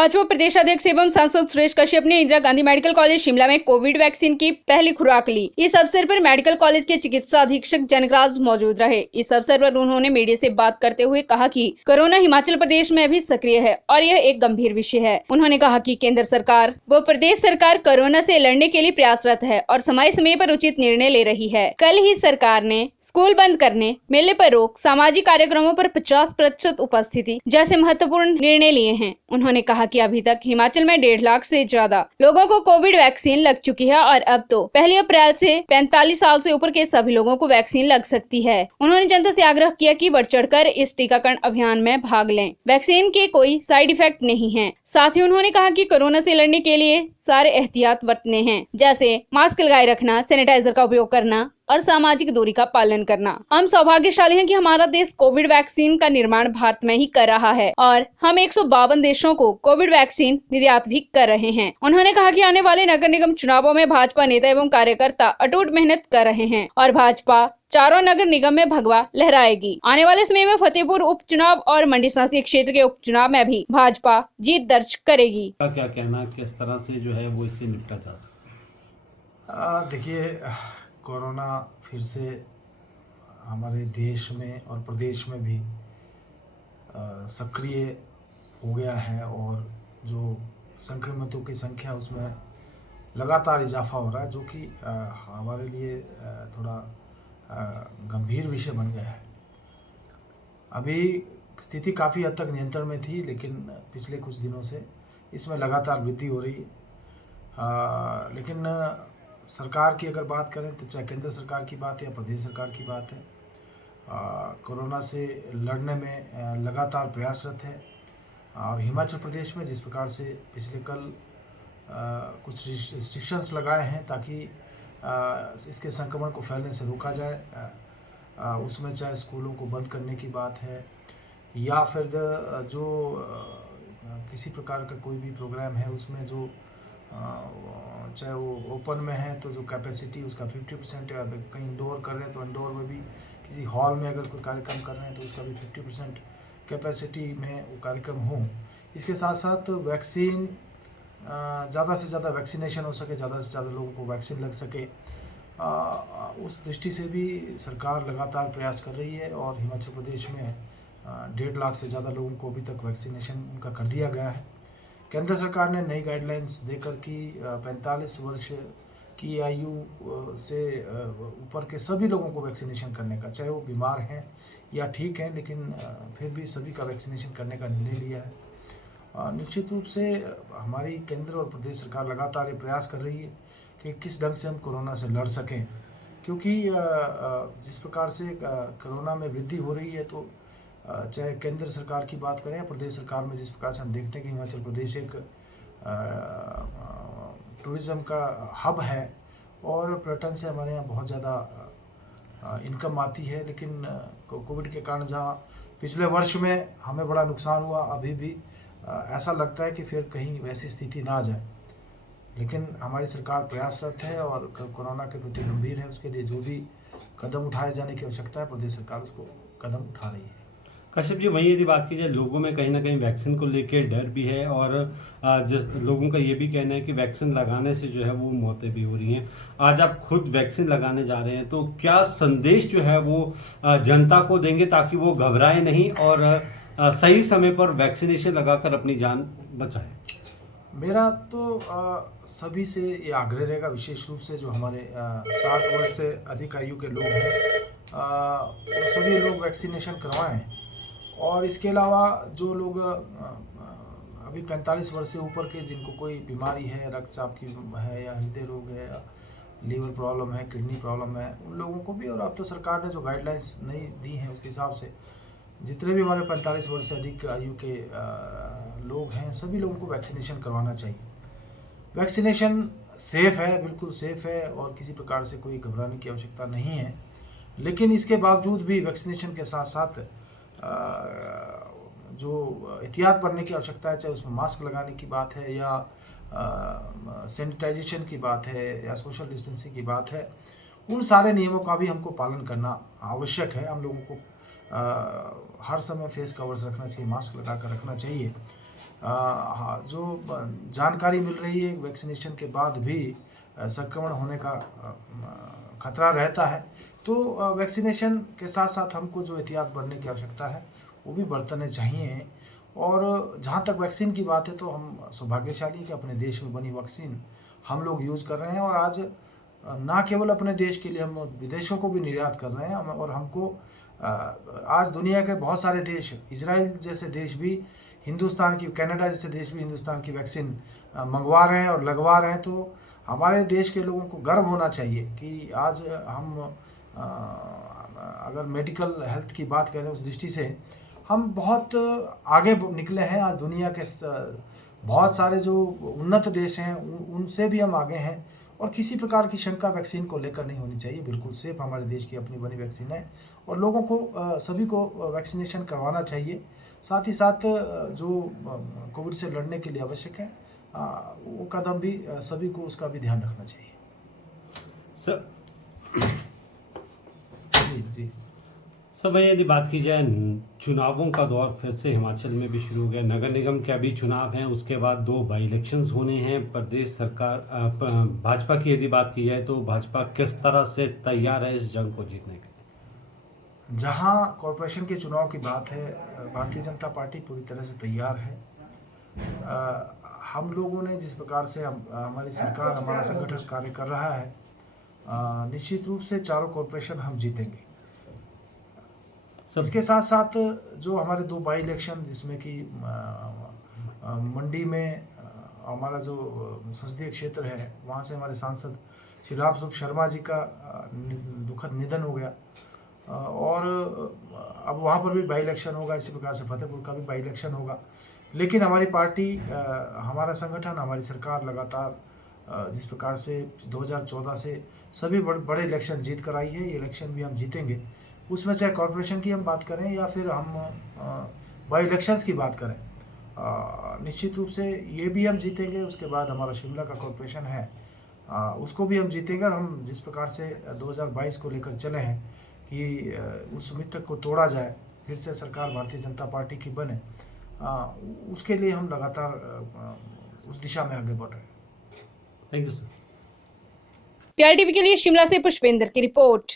भाजपा प्रदेश अध्यक्ष एवं सांसद सुरेश कश्यप ने इंदिरा गांधी मेडिकल कॉलेज शिमला में कोविड वैक्सीन की पहली खुराक ली। इस अवसर पर मेडिकल कॉलेज के चिकित्सा अधीक्षक जनकराज मौजूद रहे। इस अवसर पर उन्होंने मीडिया से बात करते हुए कहा कि कोरोना हिमाचल प्रदेश में भी सक्रिय है और यह एक गंभीर विषय है। उन्होंने कहा कि केंद्र सरकार व प्रदेश सरकार कोरोना से लड़ने के लिए प्रयासरत है और समय पर उचित निर्णय ले रही है। कल ही सरकार ने स्कूल बंद करने, मेले पर रोक, सामाजिक कार्यक्रमों पर 50% उपस्थिति जैसे महत्वपूर्ण निर्णय लिए हैं। उन्होंने कहा कि अभी तक हिमाचल में 1.5 लाख से ज्यादा लोगों को कोविड वैक्सीन लग चुकी है और अब तो 1 अप्रैल से 45 साल से ऊपर के सभी लोगों को वैक्सीन लग सकती है। उन्होंने जनता से आग्रह किया कि बढ़ चढ़कर इस टीकाकरण अभियान में भाग लें। वैक्सीन के कोई साइड इफेक्ट नहीं है। साथ ही उन्होंने कहा कि कोरोना से लड़ने के लिए सारे एहतियात बरतने हैं, जैसे मास्क लगाए रखना, सैनिटाइजर का उपयोग करना और सामाजिक दूरी का पालन करना। हम सौभाग्यशाली हैं कि हमारा देश कोविड वैक्सीन का निर्माण भारत में ही कर रहा है और हम 152 देशों को कोविड वैक्सीन निर्यात भी कर रहे हैं। उन्होंने कहा कि आने वाले नगर निगम चुनावों में भाजपा नेता एवं कार्यकर्ता अटूट मेहनत कर रहे हैं और भाजपा चारों नगर निगम में भगवा लहराएगी। आने वाले समय में फतेहपुर उपचुनाव और मंडी संसदीय क्षेत्र के उपचुनाव में भी भाजपा जीत दर्ज करेगी। क्या कहना, किस तरह से जो है वो इससे निपटा जा सकता है? देखिए, कोरोना फिर से हमारे देश में और प्रदेश में भी सक्रिय हो गया है और जो संक्रमितों की संख्या उसमें लगातार इजाफा हो रहा है, जो कि हमारे लिए थोड़ा गंभीर विषय बन गया है। अभी स्थिति काफ़ी हद तक नियंत्रण में थी, लेकिन पिछले कुछ दिनों से इसमें लगातार वृद्धि हो रही है। लेकिन सरकार की अगर बात करें तो चाहे केंद्र सरकार की बात है या प्रदेश सरकार की बात है, कोरोना से लड़ने में लगातार प्रयासरत है। और हिमाचल प्रदेश में जिस प्रकार से पिछले कल कुछ रिस्ट्रिक्शंस लगाए हैं ताकि इसके संक्रमण को फैलने से रोका जाए, उसमें चाहे स्कूलों को बंद करने की बात है या फिर जो किसी प्रकार का कोई भी प्रोग्राम है उसमें जो चाहे वो ओपन में है तो जो कैपेसिटी उसका 50% है, कहीं इंडोर कर रहे हैं तो इंडोर में भी किसी हॉल में अगर कोई कार्यक्रम कर रहे हैं तो उसका भी 50% कैपेसिटी में वो कार्यक्रम हो। इसके साथ साथ वैक्सीन ज़्यादा से ज़्यादा वैक्सीनेशन हो सके, ज़्यादा से ज़्यादा लोगों को वैक्सीन लग सके, उस दृष्टि से भी सरकार लगातार प्रयास कर रही है और हिमाचल प्रदेश में 1.5 लाख से ज़्यादा लोगों को अभी तक वैक्सीनेशन उनका कर दिया गया है। केंद्र सरकार ने नई गाइडलाइंस देकर कि 45 वर्ष की आयु से ऊपर के सभी लोगों को वैक्सीनेशन करने का, चाहे वो बीमार हैं या ठीक हैं, लेकिन फिर भी सभी का वैक्सीनेशन करने का निर्णय लिया है। निश्चित रूप से हमारी केंद्र और प्रदेश सरकार लगातार ये प्रयास कर रही है कि किस ढंग से हम कोरोना से लड़ सकें, क्योंकि जिस प्रकार से कोरोना में वृद्धि हो रही है तो चाहे केंद्र सरकार की बात करें या प्रदेश सरकार में जिस प्रकार से हम देखते हैं कि हिमाचल प्रदेश एक टूरिज़्म का हब है और पर्यटन से हमारे यहाँ बहुत ज़्यादा इनकम आती है। लेकिन कोविड के कारण जहाँ पिछले वर्ष में हमें बड़ा नुकसान हुआ, अभी भी ऐसा लगता है कि फिर कहीं वैसी स्थिति ना आ जाए। लेकिन हमारी सरकार प्रयासरत है और कोरोना के प्रति गंभीर है। उसके लिए जो भी कदम उठाए जाने की आवश्यकता है, प्रदेश सरकार उसको कदम उठा रही है। कश्यप जी, वहीं यदि बात की जाए, लोगों में कहीं ना कहीं वैक्सीन को लेकर डर भी है और जिस लोगों का ये भी कहना है कि वैक्सीन लगाने से जो है वो मौतें भी हो रही हैं। आज आप खुद वैक्सीन लगाने जा रहे हैं, तो क्या संदेश जो है वो जनता को देंगे ताकि वो घबराए नहीं और सही समय पर वैक्सीनेशन लगाकर अपनी जान बचाएं? मेरा तो सभी से ये आग्रह रहेगा, विशेष रूप से जो हमारे 60 वर्ष से अधिक आयु के लोग हैं, वो सभी लोग वैक्सीनेशन करवाएं। और इसके अलावा जो लोग अभी 45 वर्ष से ऊपर के जिनको कोई बीमारी है, रक्तचाप की है या हृदय रोग है या लीवर प्रॉब्लम है, किडनी प्रॉब्लम है, उन लोगों को भी, और अब तो सरकार ने जो गाइडलाइंस नई दी हैं उसके हिसाब से जितने भी हमारे 45 वर्ष से अधिक आयु के लोग हैं, सभी लोगों को वैक्सीनेशन करवाना चाहिए। वैक्सीनेशन सेफ़ है, बिल्कुल सेफ़ है और किसी प्रकार से कोई घबराने की आवश्यकता नहीं है। लेकिन इसके बावजूद भी वैक्सीनेशन के साथ साथ जो एहतियात बरतने की आवश्यकता है, चाहे उसमें मास्क लगाने की बात है या सैनिटाइजेशन की बात है या सोशल डिस्टेंसिंग की बात है, उन सारे नियमों का भी हमको पालन करना आवश्यक है। हम लोगों को हर समय फेस कवर्स रखना चाहिए, मास्क लगा कर रखना चाहिए। जो जानकारी मिल रही है वैक्सीनेशन के बाद भी संक्रमण होने का खतरा रहता है, तो वैक्सीनेशन के साथ साथ हमको जो एहतियात बरतने की आवश्यकता है वो भी बरतने चाहिए। और जहाँ तक वैक्सीन की बात है तो हम सौभाग्यशाली कि अपने देश में बनी वैक्सीन हम लोग यूज़ कर रहे हैं, और आज ना केवल अपने देश के लिए हम विदेशों को भी निर्यात कर रहे हैं। और हमको आज दुनिया के बहुत सारे देश, इजराइल जैसे देश भी हिंदुस्तान की, कनाडा जैसे देश भी हिंदुस्तान की वैक्सीन मंगवा रहे हैं और लगवा रहे हैं। तो हमारे देश के लोगों को गर्व होना चाहिए कि आज हम अगर मेडिकल हेल्थ की बात करें उस दृष्टि से हम बहुत आगे निकले हैं। आज दुनिया के बहुत सारे जो उन्नत देश हैं उनसे भी हम आगे हैं, और किसी प्रकार की शंका वैक्सीन को लेकर नहीं होनी चाहिए। बिल्कुल सेफ हमारे देश की अपनी बनी वैक्सीन है, और लोगों को सभी को वैक्सीनेशन करवाना चाहिए। साथ ही साथ जो कोविड से लड़ने के लिए आवश्यक है वो कदम भी सभी को उसका भी ध्यान रखना चाहिए। सर जी सर, वही यदि बात की जाए, चुनावों का दौर फिर से हिमाचल में भी शुरू हो गया। नगर निगम के अभी चुनाव हैं, उसके बाद 2 बाई इलेक्शंस होने हैं। प्रदेश सरकार भाजपा की यदि बात की जाए तो भाजपा किस तरह से तैयार है इस जंग को जीतने के लिए? जहाँ कॉरपोरेशन के चुनाव की बात है, भारतीय जनता पार्टी पूरी तरह से तैयार है। हम लोगों ने जिस प्रकार से हमारी सरकार, हमारा संगठन कार्य कर रहा है, निश्चित रूप से चारों कॉरपोरेशन हम जीतेंगे। इसके साथ साथ जो हमारे 2 बाई इलेक्शन, जिसमें कि मंडी में हमारा जो संसदीय क्षेत्र है वहाँ से हमारे सांसद श्री राम स्वरूप शर्मा जी का दुखद निधन हो गया, और अब वहाँ पर भी बाई इलेक्शन होगा। इसी प्रकार से फतेहपुर का भी बाई इलेक्शन होगा। लेकिन हमारी पार्टी, हमारा संगठन, हमारी सरकार लगातार जिस प्रकार से 2014 से सभी बड़े इलेक्शन जीत कर आई है, ये इलेक्शन भी हम जीतेंगे। उसमें चाहे कॉरपोरेशन की हम बात करें या फिर हम बाई इलेक्शंस की बात करें, निश्चित रूप से ये भी हम जीतेंगे। उसके बाद हमारा शिमला का कॉरपोरेशन है, उसको भी हम जीतेंगे। और हम जिस प्रकार से 2022 को लेकर चले हैं कि उस उम्मीद तक को तोड़ा जाए, फिर से सरकार भारतीय जनता पार्टी की बने, उसके लिए हम लगातार उस दिशा में आगे बढ़ रहे हैं। Thank you sir. PRTV के लिए शिमला से पुष्पेंद्र की रिपोर्ट।